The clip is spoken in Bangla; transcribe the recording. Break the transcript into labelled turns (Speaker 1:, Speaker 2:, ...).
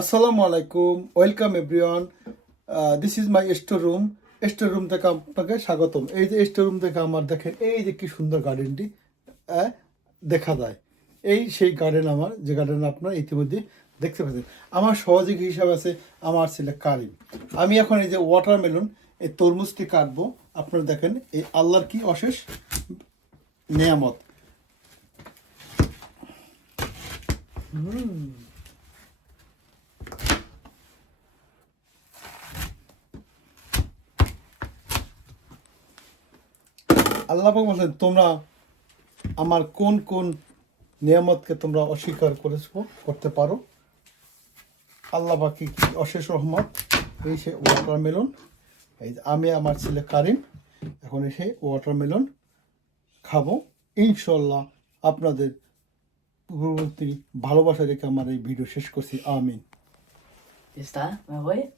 Speaker 1: আসসালামু আলাইকুম welcome everyone this is my store room store room থেকে আপনাকে স্বাগতম। এই যে স্টোর রুম থেকে আমার দেখেন, এই যে কি সুন্দর গার্ডেনটি দেখা যায়। এই সেই গার্ডেন আমার, যে গার্ডেন আপনারা ইতিমধ্যে দেখতে পাচ্ছেন আমার সহযোগী হিসাবে আছে আমার ছেলে কারিম। আমি এখন এই যে ওয়াটারমেলন এই তরমুজটি কাটবো। আপনারা দেখেন, এই আল্লাহর কি অশেষ নেয়ামত। আল্লাহ বলছেন, তোমরা আমার কোন কোন নিয়ামতকে তোমরা অস্বীকার করেছ, করতে পারো? আল্লাহ পাকি কি অশেষ রহমত, এই সে ওয়াটারমেলন এই আমি আমার ছেলে কারিম, এখন এসে ওয়াটারমেলন খাব। ইনশাল্লাহ আপনাদের পূর্ববর্তী ভালোবাসা রেখে আমার এই ভিডিও শেষ করছি। আমিন.